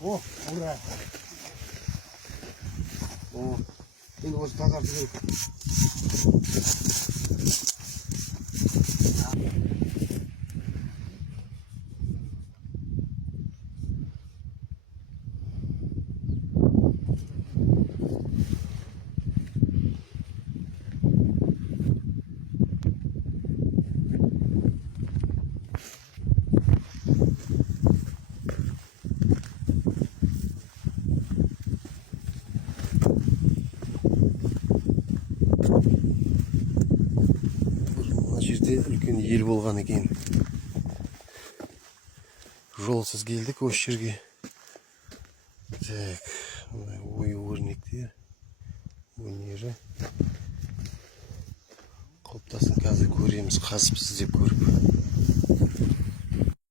오, 그래. 이거 옷 다 가지고. Үлкен ел болған екен. Жолсыз келдік осы жерге. Так, ою өрнектер. Өнері. Қалыптасын қазір көреміз, қазып іздеп көріп.